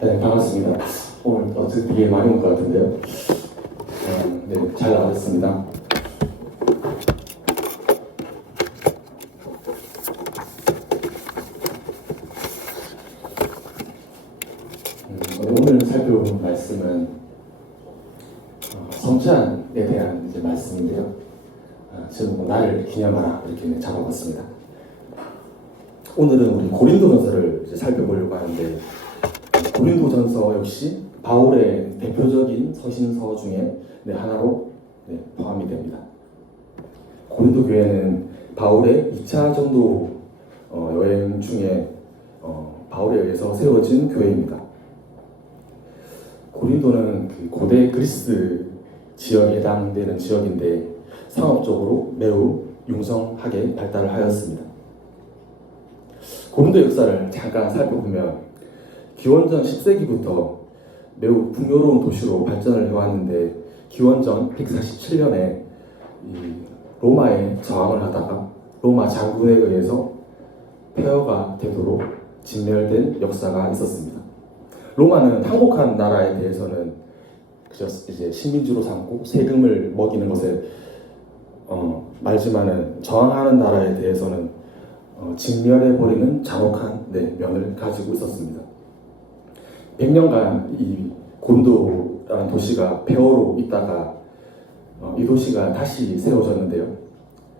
네, 반갑습니다. 오늘 되게 많이 온 것 같은데요. 네, 잘 나왔습니다. 오늘 살펴볼 말씀은 성찬에 대한 이제 말씀인데요. 지금 나를 기념하라 이렇게 잡아봤습니다. 오늘은 우리 고린도전서를 이제 살펴보려고 하는데, 고린도전서 역시 바울의 대표적인 서신서 중에 하나로 포함이 됩니다. 고린도 교회는 바울의 2차 전도 여행 중에 바울에 의해서 세워진 교회입니다. 고린도는 그 고대 그리스 지역에 해당되는 지역인데 상업적으로 매우 융성하게 발달을 하였습니다. 고린도 역사를 잠깐 살펴보면 기원전 10세기부터 매우 풍요로운 도시로 발전을 해왔는데, 기원전 147년에 로마에 저항을 하다가 로마 장군에 의해서 폐허가 되도록 진멸된 역사가 있었습니다. 로마는 항복한 나라에 대해서는 그저 이제 식민지로 삼고 세금을 먹이는 것에 말지만은 저항하는 나라에 대해서는 진멸해버리는 잔혹한 면을 가지고 있었습니다. 100년간 이 고린도라는 도시가 폐허로 있다가 이 도시가 다시 세워졌는데요.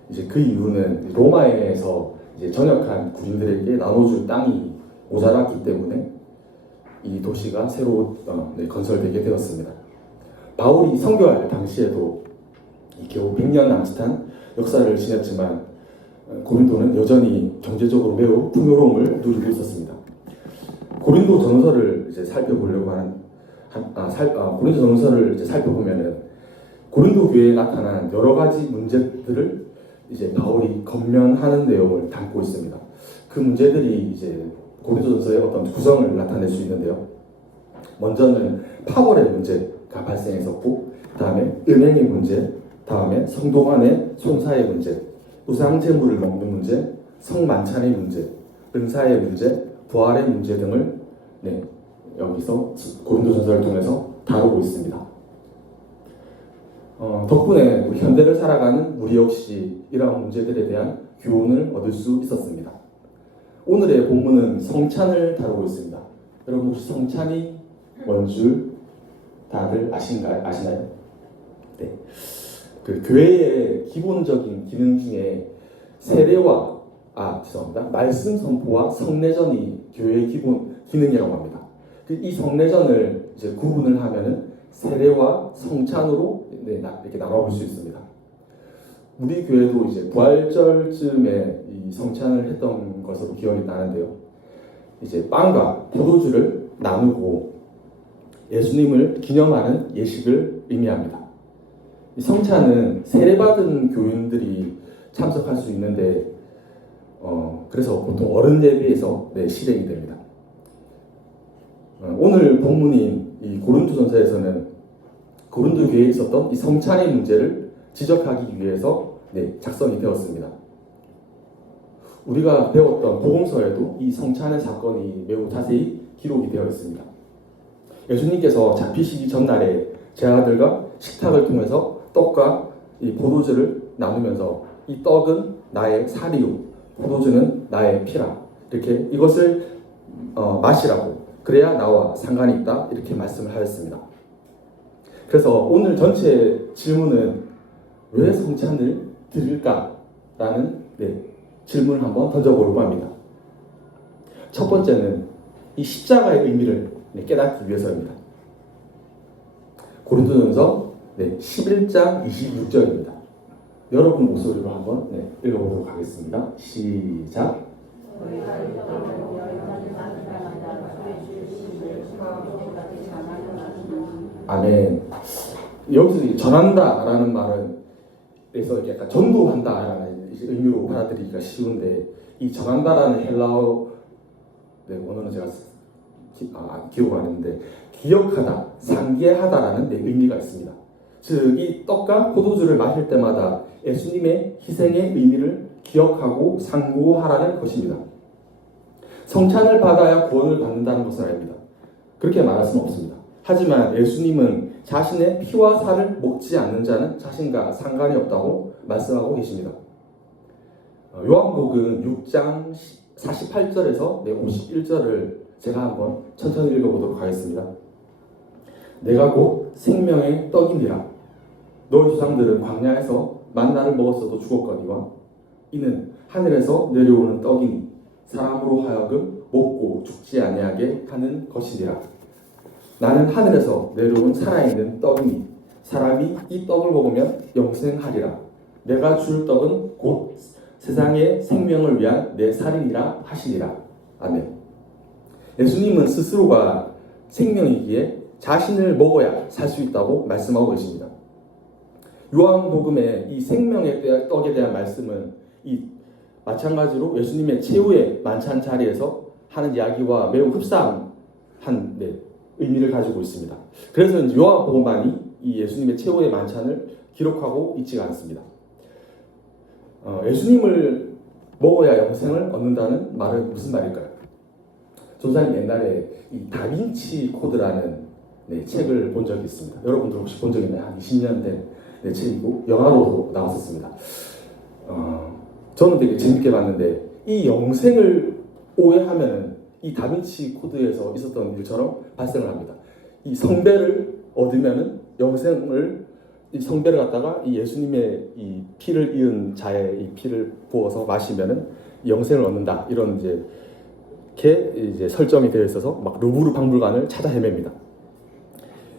이제 그 이유는 로마에서 이제 전역한 군인들에게 나눠줄 땅이 모자랐기 때문에 이 도시가 새로 건설되게 되었습니다. 바울이 선교할 당시에도 겨우 100년 남짓한 역사를 지녔지만 고린도는 여전히 경제적으로 매우 풍요로움을 누리고 있었습니다. 고린도 전서를 이제 살펴보려고 고린도 전서를 이제 살펴보면은 고린도 교회에 나타난 여러 가지 문제들을 이제 바울이 건면하는 내용을 담고 있습니다. 그 문제들이 이제 고린도 전서의 어떤 구성을 나타낼 수 있는데요. 먼저는 파벌의 문제가 발생했었고, 다음에 은행의 문제, 다음에 성도 간의 손사의 문제, 우상제물을 먹는 문제, 성만찬의 문제, 은사의 문제, 부활의 문제 등을 여기서 고린도전서를 통해서 다루고 있습니다. 덕분에 우리 현대를 살아가는 우리 역시 이러한 문제들에 대한 교훈을 얻을 수 있었습니다. 오늘의 본문은 성찬을 다루고 있습니다. 여러분 혹시 성찬이 뭔줄 다들 아시나요? 네. 그 교회의 기본적인 기능 중에 말씀 선포와 성례전이 교회의 기본 기능이라고 합니다. 이 성례전을 이제 구분을 하면은 세례와 성찬으로 이렇게 나눠볼 수 있습니다. 우리 교회도 이제 부활절쯤에 이 성찬을 했던 것으로 기억이 나는데요. 이제 빵과 포도주를 나누고 예수님을 기념하는 예식을 의미합니다. 이 성찬은 세례받은 교인들이 참석할 수 있는데 그래서 보통 어른 예배에서 실행이 됩니다. 오늘 본문인 이 고린도전서에서는 고린도 교회에 있었던 이 성찬의 문제를 지적하기 위해서 작성이 되었습니다. 우리가 배웠던 복음서에도 이 성찬의 사건이 매우 자세히 기록이 되어 있습니다. 예수님께서 잡히시기 전날에 제자들과 식탁을 통해서 떡과 이 포도주를 나누면서 이 떡은 나의 살이요, 포도주는 나의 피라, 이렇게 이것을 마시라고, 그래야 나와 상관이 있다, 이렇게 말씀을 하였습니다. 그래서 오늘 전체 질문은 왜 성찬을 드릴까라는 질문을 한번 던져보려고 합니다. 첫 번째는 이 십자가의 의미를 깨닫기 위해서입니다. 고린도전서 11장 26절입니다. 여러분 목소리로 한번 읽어보도록 하겠습니다. 시작. 아멘. 여기서 전한다라는 말은 그래서 약간 전도한다라는 의미로 받아들이기가 쉬운데, 이 전한다라는 헬라어 원어는 제가 기억 안 했는데 기억하다, 상기하다라는 의미가 있습니다. 즉 이 떡과 포도주를 마실 때마다 예수님의 희생의 의미를 기억하고 상고하라는 것입니다. 성찬을 받아야 구원을 받는다는 것을 압니다. 그렇게 말할 수는 없습니다. 하지만 예수님은 자신의 피와 살을 먹지 않는 자는 자신과 상관이 없다고 말씀하고 계십니다. 요한복음 6장 48절에서 51절을 제가 한번 천천히 읽어보도록 하겠습니다. 내가 곧 생명의 떡이니라. 너희 조상들은 광야에서 만나를 먹었어도 죽었거니와 이는 하늘에서 내려오는 떡이니 사람으로 하여금 먹고 죽지 아니하게 하는 것이니라. 나는 하늘에서 내려온 살아있는 떡이니 사람이 이 떡을 먹으면 영생하리라. 내가 줄 떡은 곧 세상의 생명을 위한 내 살이니라 하시니라. 아멘. 예수님은 스스로가 생명이기에 자신을 먹어야 살 수 있다고 말씀하고 계십니다. 요한복음의 이 생명의 떡에 대한 말씀은 마찬가지로 예수님의 최후의 만찬 자리에서 하는 이야기와 매우 흡사한 의미를 가지고 있습니다. 그래서 요한복음만이 이 예수님의 최후의 만찬을 기록하고 있지가 않습니다. 예수님을 먹어야 영생을 얻는다는 말은 무슨 말일까요? 조사님 옛날에 이 다빈치 코드라는 책을 본 적이 있습니다. 여러분들 혹시 본 적 있나요? 한 20년 된 책이고 영화로도 나왔었습니다. 저는 되게 재밌게 봤는데 이 영생을 오해하면 이 다빈치 코드에서 있었던 일처럼 발생을 합니다. 이 성배를 얻으면은 이 성배를 갖다가 이 예수님의 이 피를 이은 자의 이 피를 부어서 마시면은 영생을 얻는다, 이런 이제 설정이 되어 있어서 막 루브르 박물관을 찾아 헤맵니다.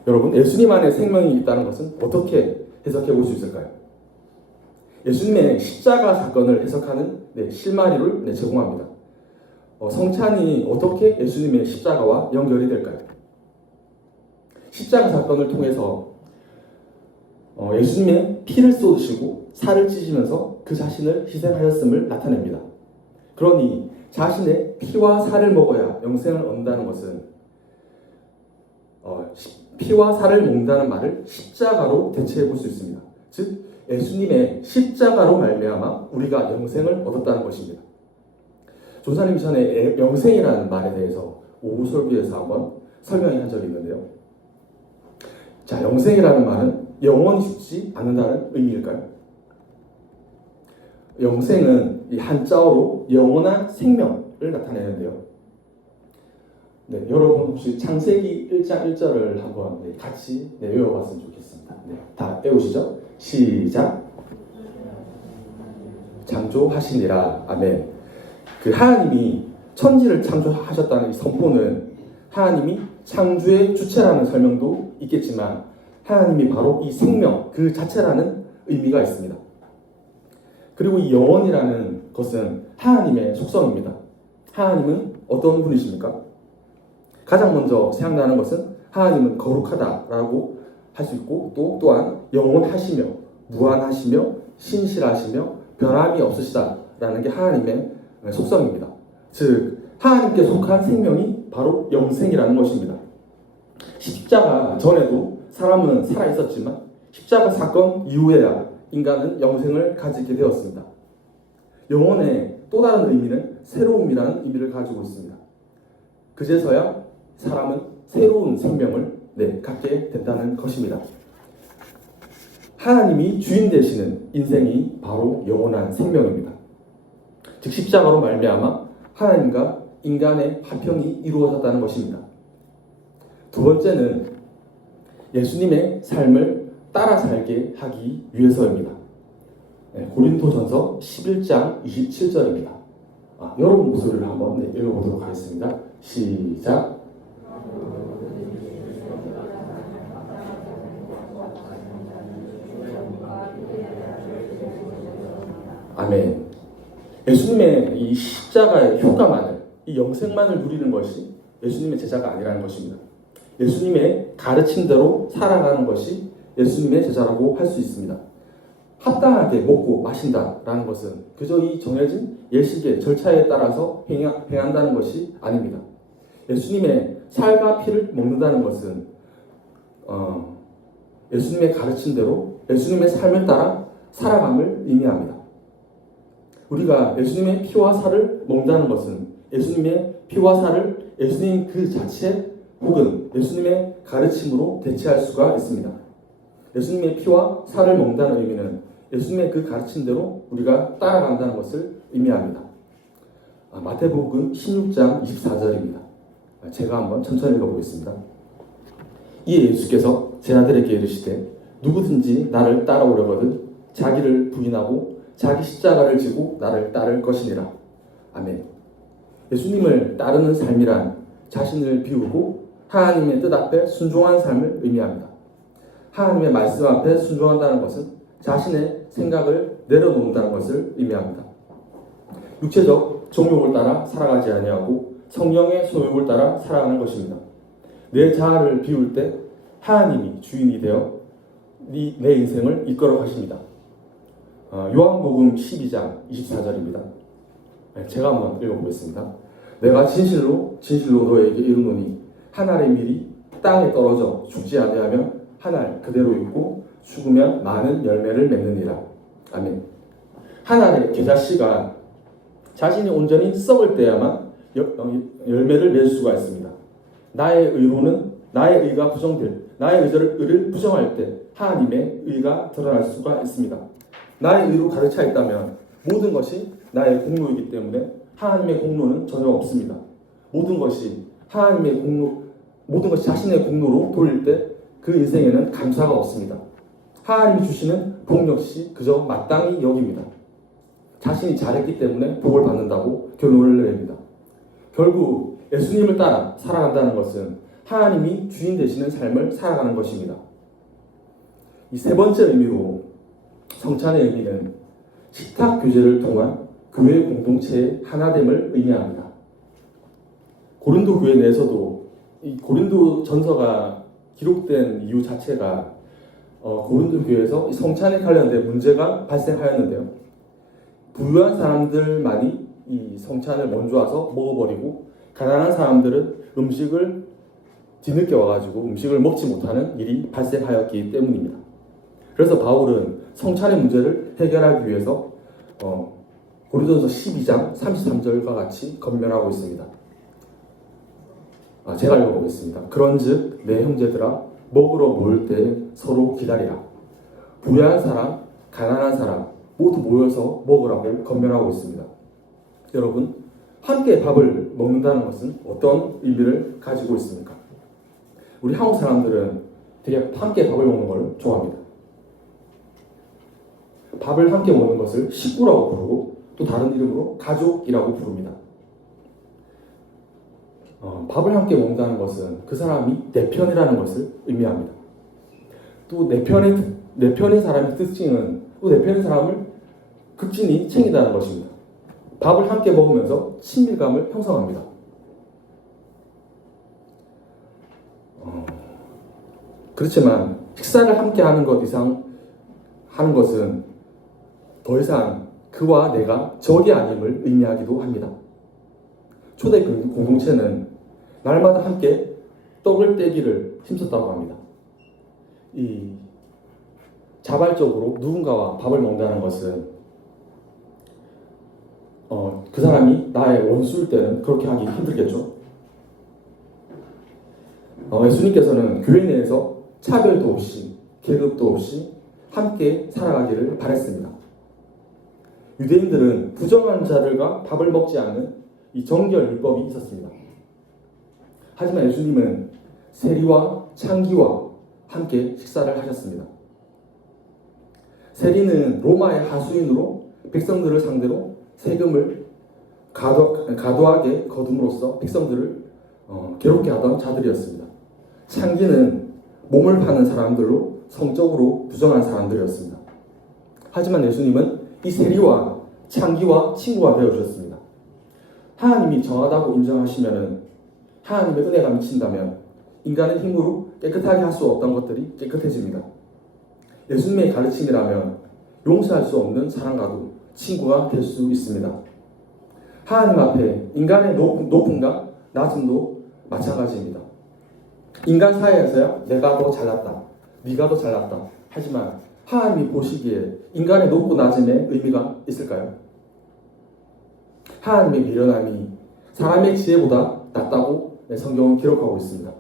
여러분, 예수님 안에 생명이 있다는 것은 어떻게 해석해 볼 수 있을까요? 예수님의 십자가 사건을 해석하는 실마리를 제공합니다. 성찬이 어떻게 예수님의 십자가와 연결이 될까요? 십자가 사건을 통해서 예수님의 피를 쏟으시고 살을 찢으면서 그 자신을 희생하였음을 나타냅니다. 그러니 자신의 피와 살을 먹어야 영생을 얻는다는 것은 피와 살을 먹는다는 말을 십자가로 대체해 볼 수 있습니다. 즉 예수님의 십자가로 말미암아 우리가 영생을 얻었다는 것입니다. 조사님이 전에 영생이라는 말에 대해서 오후 설교에서 한번 설명한 적이 있는데요. 자, 영생이라는 말은 영원히 죽지 않는다는 의미일까요? 영생은 이 한자어로 영원한 생명을 나타내는데요. 여러분 혹시 창세기 1장 1절을 한번 같이 외워봤으면 좋겠습니다. 다 외우시죠? 시작. 창조하시니라. 아멘. 그 하나님이 천지를 창조하셨다는 이 선포는 하나님이 창조의 주체라는 설명도 있겠지만 하나님이 바로 이 생명 그 자체라는 의미가 있습니다. 그리고 이 영원이라는 것은 하나님의 속성입니다. 하나님은 어떤 분이십니까? 가장 먼저 생각나는 것은 하나님은 거룩하다라고 할 수 있고 또한 영원하시며 무한하시며 신실하시며 변함이 없으시다라는 게 하나님의 속성입니다. 즉 하나님께 속한 생명이 바로 영생이라는 것입니다. 십자가 전에도 사람은 살아있었지만 십자가 사건 이후에야 인간은 영생을 가지게 되었습니다. 영혼의 또 다른 의미는 새로움이라는 의미를 가지고 있습니다. 그제서야 사람은 새로운 생명을 갖게 된다는 것입니다. 하나님이 주인 되시는 인생이 바로 영원한 생명입니다. 즉 십자가로 말미암아 하나님과 인간의 화평이 이루어졌다는 것입니다. 두 번째는 예수님의 삶을 따라 살게 하기 위해서입니다. 고린도전서 11장 27절입니다. 여러분 목소리를 한번 읽어보도록 하겠습니다. 시작. 아멘. 예수님의 이 십자가의 효과만을, 이 영생만을 누리는 것이 예수님의 제자가 아니라는 것입니다. 예수님의 가르침대로 살아가는 것이 예수님의 제자라고 할 수 있습니다. 합당하게 먹고 마신다라는 것은 그저 이 정해진 예식의 절차에 따라서 행한다는 것이 아닙니다. 예수님의 살과 피를 먹는다는 것은 예수님의 가르침대로 예수님의 삶을 따라 살아감을 의미합니다. 우리가 예수님의 피와 살을 먹는다는 것은 예수님의 피와 살을 예수님 그 자체 혹은 예수님의 가르침으로 대체할 수가 있습니다. 예수님의 피와 살을 먹는다는 의미는 예수님의 그 가르침대로 우리가 따라간다는 것을 의미합니다. 마태복음 16장 24절입니다. 제가 한번 천천히 읽어보겠습니다. 이에 예수께서 제 아들에게 이르시되 누구든지 나를 따라오려거든 자기를 부인하고 자기 십자가를 지고 나를 따를 것이니라. 아멘. 예수님을 따르는 삶이란 자신을 비우고 하나님의 뜻 앞에 순종한 삶을 의미합니다. 하나님의 말씀 앞에 순종한다는 것은 자신의 생각을 내려놓는다는 것을 의미합니다. 육체적 정욕을 따라 살아가지 아니하고 성령의 소욕을 따라 살아가는 것입니다. 내 자아를 비울 때 하나님이 주인이 되어 내 인생을 이끌어 가십니다. 요한복음 12장 24절입니다. 제가 한번 읽어보겠습니다. 내가 진실로 너에게 이르노니 한 알의 밀이 땅에 떨어져 죽지 아니하면 한 알 그대로 있고 죽으면 많은 열매를 맺느니라. 아멘. 한 알의 겨자씨가 자신이 온전히 썩을 때야만 열매를 맺을 수가 있습니다. 나의 의가 부정될, 나의 의를 부정할 때 하나님의 의가 드러날 수가 있습니다. 나의 의로 가득 차 있다면 모든 것이 나의 공로이기 때문에 하나님의 공로는 전혀 없습니다. 모든 것이 자신의 공로로 돌릴 때 그 인생에는 감사가 없습니다. 하나님이 주시는 복 역시 그저 마땅히 여깁니다. 자신이 잘했기 때문에 복을 받는다고 결론을 내립니다. 결국 예수님을 따라 살아간다는 것은 하나님이 주인 되시는 삶을 살아가는 것입니다. 이 세 번째 의미로 성찬의 의미는 식탁 교제를 통한 교회 공동체의 하나됨을 의미합니다. 고린도 교회 내에서도 이 고린도 전서가 기록된 이유 자체가 고린도 교회에서 성찬에 관련된 문제가 발생하였는데요. 부유한 사람들만이 이 성찬을 먼저 와서 먹어버리고 가난한 사람들은 음식을 뒤늦게 와가지고 음식을 먹지 못하는 일이 발생하였기 때문입니다. 그래서 바울은 성찬의 문제를 해결하기 위해서 고린도전서 12장 33절과 같이 권면하고 있습니다. 제가 읽어보겠습니다. 그런즉 내 형제들아 먹으러 모일 때 서로 기다리라. 부유한 사람, 가난한 사람 모두 모여서 먹으라고 권면하고 있습니다. 여러분, 함께 밥을 먹는다는 것은 어떤 의미를 가지고 있습니까? 우리 한국 사람들은 되게 함께 밥을 먹는 걸 좋아합니다. 밥을 함께 먹는 것을 식구라고 부르고 또 다른 이름으로 가족이라고 부릅니다. 밥을 함께 먹는다는 것은 그 사람이 내 편이라는 것을 의미합니다. 또 내 편의 사람의 특징은 또 내 편의 사람을 극진히 챙긴다는 것입니다. 밥을 함께 먹으면서 친밀감을 형성합니다. 그렇지만 식사를 함께 하는 것 이상 하는 것은 더 이상 그와 내가 적이 아님을 의미하기도 합니다. 초대 공동체는 날마다 함께 떡을 떼기를 힘썼다고 합니다. 이 자발적으로 누군가와 밥을 먹는다는 것은 그 사람이 나의 원수일 때는 그렇게 하기 힘들겠죠. 예수님께서는 교회 내에서 차별도 없이 계급도 없이 함께 살아가기를 바랬습니다. 유대인들은 부정한 자들과 밥을 먹지 않는 이 정결 율법이 있었습니다. 하지만 예수님은 세리와 창기와 함께 식사를 하셨습니다. 세리는 로마의 하수인으로 백성들을 상대로 세금을 과도하게 거둠으로써 백성들을 괴롭게 하던 자들이었습니다. 창기는 몸을 파는 사람들로 성적으로 부정한 사람들이었습니다. 하지만 예수님은 이 세리와 창기와 친구가 되어주셨습니다. 하나님이 정하다고 인정하시면은 하나님의 은혜가 미친다면 인간의 힘으로 깨끗하게 할 수 없던 것들이 깨끗해집니다. 예수님의 가르침이라면 용서할 수 없는 사람과도 친구가 될 수 있습니다. 하나님 앞에 인간의 높음과 낮음도 마찬가지입니다. 인간 사이에서야 내가 더 잘났다, 네가 더 잘났다. 하지만 하나님이 보시기에 인간의 높고 낮음에 의미가 있을까요? 하나님의 미련함이 사람의 지혜보다 낫다고 성경은 기록하고 있습니다.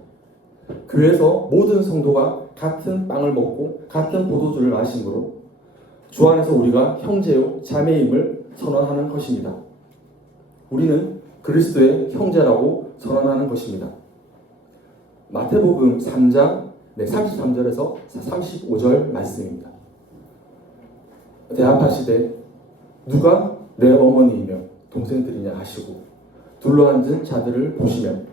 교회에서 모든 성도가 같은 빵을 먹고 같은 포도주를 마심으로 주 안에서 우리가 형제요 자매임을 선언하는 것입니다. 우리는 그리스도의 형제라고 선언하는 것입니다. 마태복음 3장 33절에서 35절 말씀입니다. 대합하시되 누가 내 어머니이며 동생들이냐 하시고 둘러앉은 자들을 보시면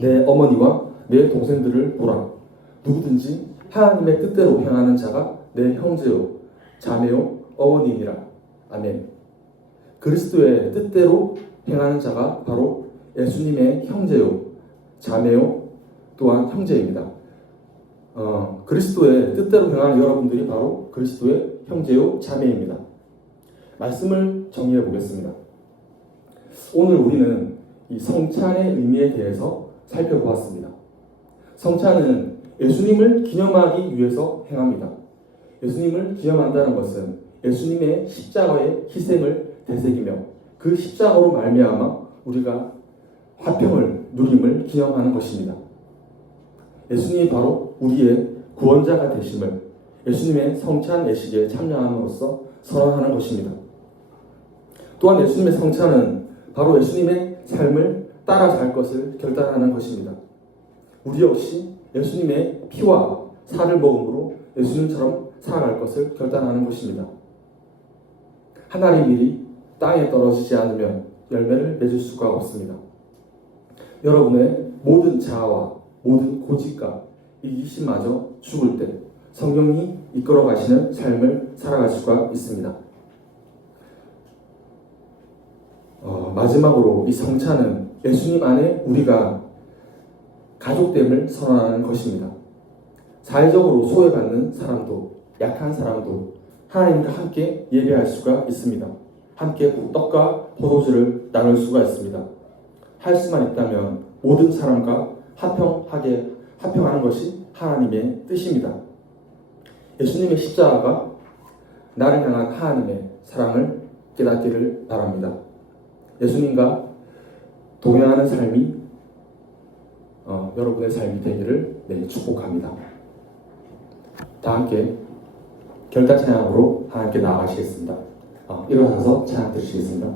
내 어머니와 내 동생들을 보라. 누구든지 하나님의 뜻대로 행하는 자가 내 형제요 자매요 어머니니라. 아멘. 그리스도의 뜻대로 행하는 자가 바로 예수님의 형제요 자매요 또한 형제입니다. 그리스도의 뜻대로 행하는 여러분들이 바로 그리스도의 형제요 자매입니다. 말씀을 정리해 보겠습니다. 오늘 우리는 이 성찬의 의미에 대해서 살펴보았습니다. 성찬은 예수님을 기념하기 위해서 행합니다. 예수님을 기념한다는 것은 예수님의 십자가의 희생을 되새기며 그 십자가로 말미암아 우리가 화평을 누림을 기념하는 것입니다. 예수님이 바로 우리의 구원자가 되심을 예수님의 성찬 예식에 참여함으로써 선언하는 것입니다. 또한 예수님의 성찬은 바로 예수님의 삶을 따라 살 것을 결단하는 것입니다. 우리 역시 예수님의 피와 살을 먹음으로 예수님처럼 살아갈 것을 결단하는 것입니다. 한 알의 밀이 땅에 떨어지지 않으면 열매를 맺을 수가 없습니다. 여러분의 모든 자아와 모든 고집과 이기심마저 죽을 때 성령이 이끌어 가시는 삶을 살아갈 수가 있습니다. 마지막으로 이 성찬은 예수님 안에 우리가 가족됨을 선언하는 것입니다. 사회적으로 소외받는 사람도 약한 사람도 하나님과 함께 예배할 수가 있습니다. 함께 떡과 포도주를 나눌 수가 있습니다. 할 수만 있다면 모든 사람과 화평하는 것이 하나님의 뜻입니다. 예수님의 십자가가 나를 향한 하나님의 사랑을 깨닫기를 바랍니다. 예수님과 동행하는 삶이 여러분의 삶이 되기를 축복합니다. 다 함께 결단 찬양으로 하나님께 나아가시겠습니다. 일어나서 찬양 드리시겠습니다.